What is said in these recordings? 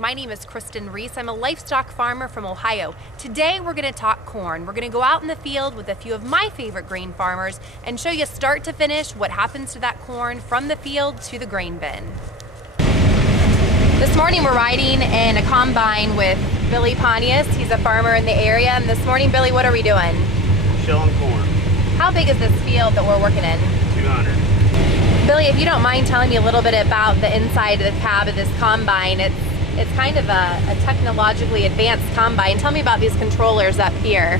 My name is Kristen Reese. I'm a livestock farmer from Ohio. Today we're going to talk corn. We're going to go out in the field with a few of my favorite grain farmers and show you start to finish what happens to that corn from the field to the grain bin. This morning we're riding in a combine with Billy Pontius. He's a farmer in the area. And this morning, Billy, what are we doing? Shelling corn. How big is this field that we're working in? 200. Billy, if you don't mind telling me a little bit about the inside of the cab of this combine. It's kind of a technologically advanced combine. Tell me about these controllers up here.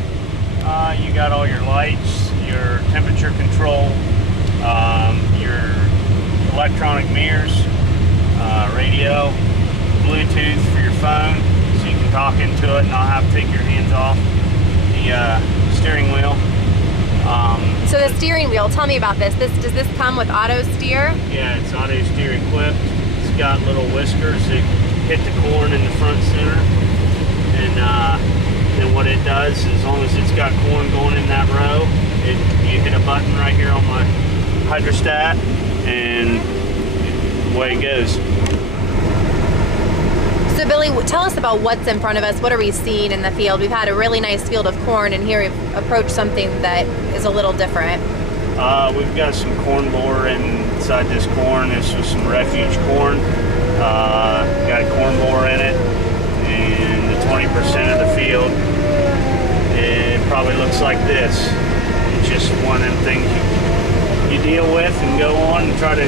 You got all your lights, your temperature control, your electronic mirrors, radio, Bluetooth for your phone, so you can talk into it and not have to take your hands off the steering wheel. So the steering wheel, tell me about this. Does this come with auto steer? Yeah, it's auto steer equipped. It's got little whiskers that hit the corn in the front center, and then what it does, as long as it's got corn going in that row, you hit a button right here on my hydrostat, and away it goes. So Billy, tell us about what's in front of us. What are we seeing in the field? We've had a really nice field of corn, and here we've approached something that is a little different. We've got some corn borer inside this corn. This was some refuge corn. Got a corn borer in it, and the 20% of the field, it probably looks like this. It's just one of them things you deal with and go on and try to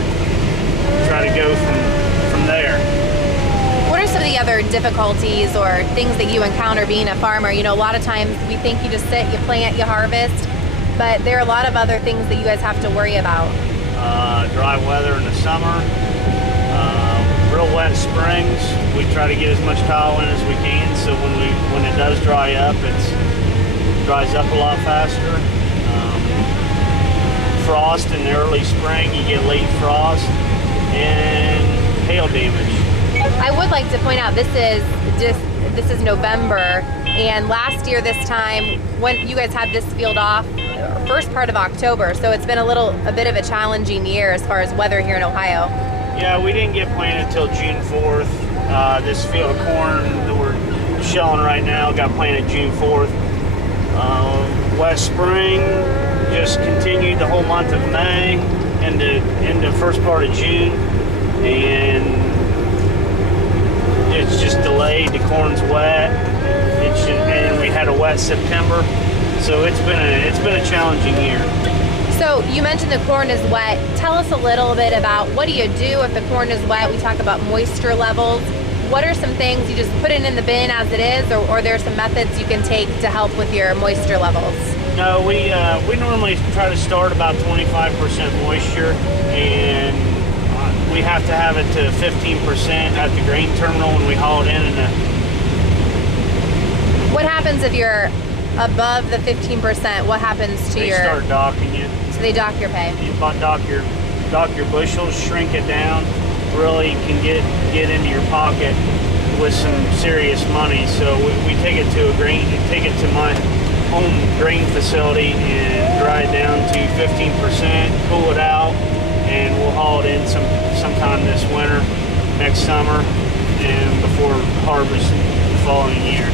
go from there. What are some of the other difficulties or things that you encounter being a farmer? You know, a lot of times we think you just sit, you plant, you harvest, but there are a lot of other things that you guys have to worry about. Dry weather in the summer, real wet springs. We try to get as much tile in as we can, so when it does dry up, it dries up a lot faster. Frost in the early spring, you get late frost, and hail damage. I would like to point out this is November, and last year this time when you guys had this field off, first part of October, so it's been a bit of a challenging year as far as weather here in Ohio. Yeah, we didn't get planted until June 4th. This field of corn that we're shelling right now got planted June 4th. West spring just continued the whole month of May into first part of June, and it's just delayed. The corn's wet, and we had a wet September, so it's been a challenging year. So you mentioned the corn is wet. Tell us a little bit about what do you do if the corn is wet? We talk about moisture levels. What are some things you just put it in the bin as it is, or are there some methods you can take to help with your moisture levels? No, we normally try to start about 25% moisture, and we have to have it to 15% at the grain terminal when we haul it in. What happens if you're above the 15%? What happens to They start docking you. So they dock your pay. You dock your bushels, shrink it down. Really can get into your pocket with some serious money. So we take it to my home grain facility and dry it down to 15%, cool it out, and we'll haul it in sometime this winter, next summer, and before harvest the following year.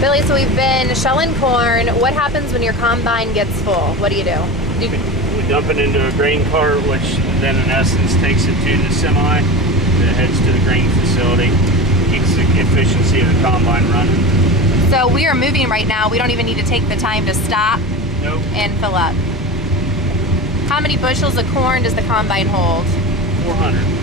Billy, so we've been shelling corn. What happens when your combine gets full? What do you do? We dump it into a grain cart, which then in essence takes it to the semi that heads to the grain facility, keeps the efficiency of the combine running. So we are moving right now. We don't even need to take the time to stop and fill up. How many bushels of corn does the combine hold? 400.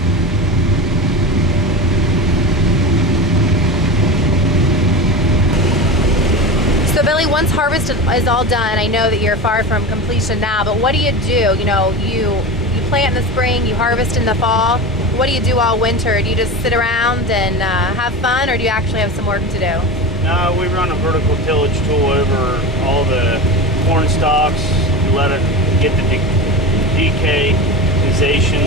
So Billy, once harvest is all done, I know that you're far from completion now, but what do? You know, you plant in the spring, you harvest in the fall. What do you do all winter? Do you just sit around and have fun, or do you actually have some work to do? No, we run a vertical tillage tool over all the corn stalks. We let it get the decayization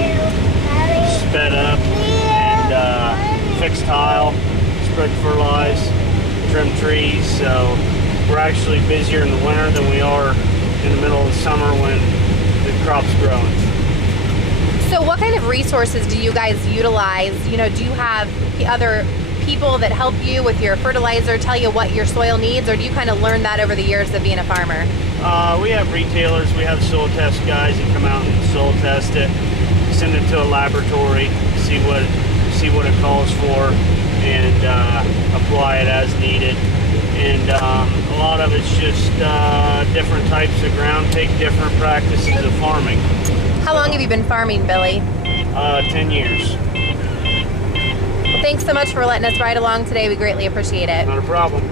sped up, and fix tile, spread fertilize, trim trees. So we're actually busier in the winter than we are in the middle of the summer when the crop's growing. So what kind of resources do you guys utilize? You know, do you have other people that help you with your fertilizer tell you what your soil needs, or do you kind of learn that over the years of being a farmer? We have retailers, we have soil test guys that come out and soil test it, send it to a laboratory, see what it calls for, and apply it as needed. And a lot of it's just different types of ground, take different practices of farming. How long have you been farming, Billy? 10 years. Well, thanks so much for letting us ride along today. We greatly appreciate it. Not a problem.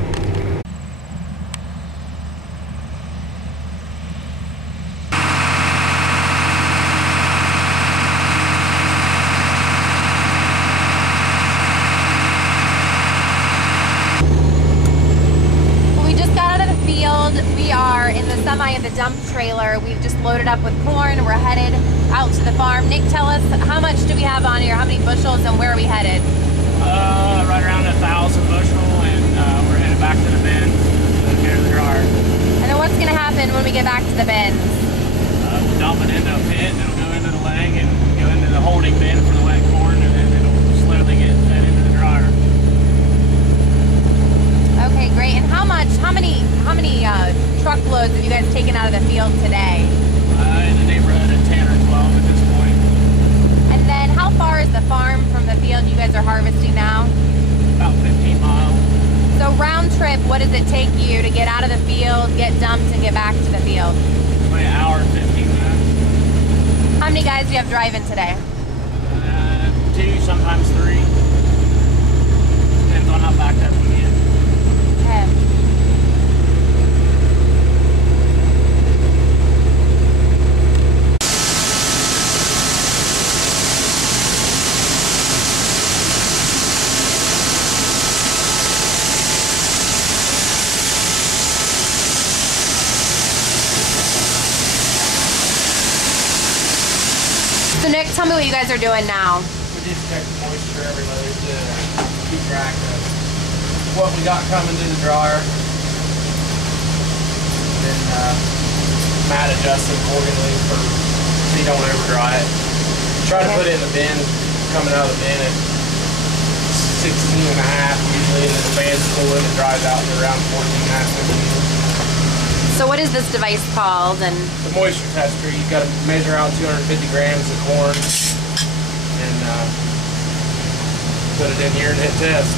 We are in the semi of the dump trailer. We've just loaded up with corn. We're headed out to the farm. Nick, tell us, how much do we have on here? How many bushels and where are we headed? Right around 1,000 bushel, and we're headed back to the bin to go to the dryer. And then what's going to happen when we get back to the bins? We'll dump it into a pit, and it'll go into the leg and go into the holding bin for the wet corn, and then it'll slowly get fed into the dryer. Okay, great. And how many truckloads have you guys taken out of the field today? In the neighborhood of 10 or 12 at this point. And then how far is the farm from the field you guys are harvesting now? About 15 miles. So round trip, what does it take you to get out of the field, get dumped, and get back to the field? Probably an hour and 15 minutes. How many guys do you have driving today? 2, sometimes 3. Depends on how backed up we get. Okay. So Nick, tell me what you guys are doing now. We just check the moisture every load to keep track of what we got coming to the dryer. And then Matt adjusts it accordingly so you don't over dry it. Try to put it in the bin, coming out of the bin at 16.5 usually, and then the fan's full and it dries out to around 14.5. So what is this device called? And The moisture tester, you got to measure out 250 grams of corn and put it in here and hit test.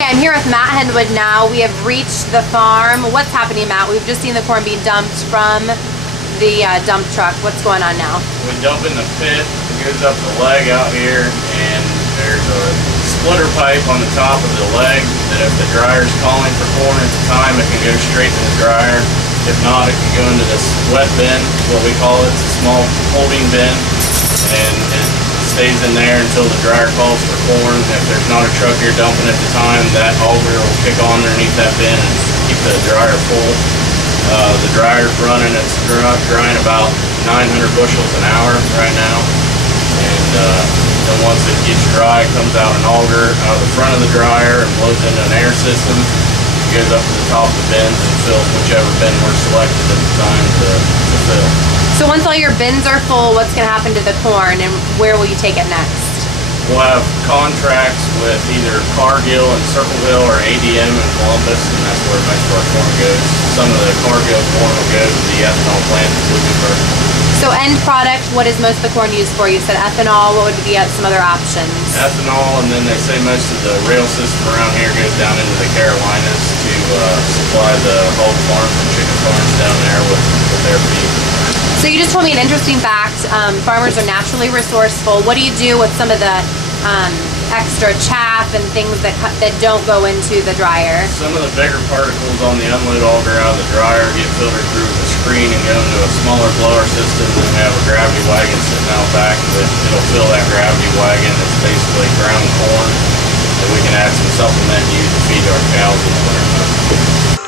I'm here with Matt Henwood now. We have reached the farm. What's happening, Matt? We've just seen the corn being dumped from the dump truck. What's going on now? We dump in the pit, it goes up the leg out here, and there's a splitter pipe on the top of the leg that if the dryer's calling for corn at the time, it can go straight to the dryer. If not, it can go into this wet bin, what we call it. It's a small holding bin, and it stays in there until the dryer calls for corn. If there's not a truck you're dumping at the time, that auger will kick on underneath that bin and keep the dryer full. The dryer's running, it's drying about 900 bushels an hour right now. And then once it gets dry, it comes out an auger out of the front of the dryer and blows into an air system. It goes up to the top of the bins and fills whichever bin we're selected at the time to fill. So once all your bins are full, what's going to happen to the corn, and where will you take it next? We'll have contracts with either Cargill and Circleville or ADM in Columbus, and that's where most of our corn goes. Some of the Cargill corn will go to the ethanol plant in Blueberg. So end product, what is most of the corn used for? You said ethanol. What would be some other options? Ethanol, and then they say most of the rail system around here goes down into the Carolinas to supply the hog farms and chicken farms down there with their feed. So you just told me an interesting fact. Farmers are naturally resourceful. What do you do with some of the extra chaff and things that don't go into the dryer? Some of the bigger particles on the unload auger out of the dryer get filtered through the screen and go into a smaller blower system. Then we have a gravity wagon sitting out back that it'll fill that gravity wagon. It's basically ground corn that we can add some supplement and use to feed our cows in the wintertime.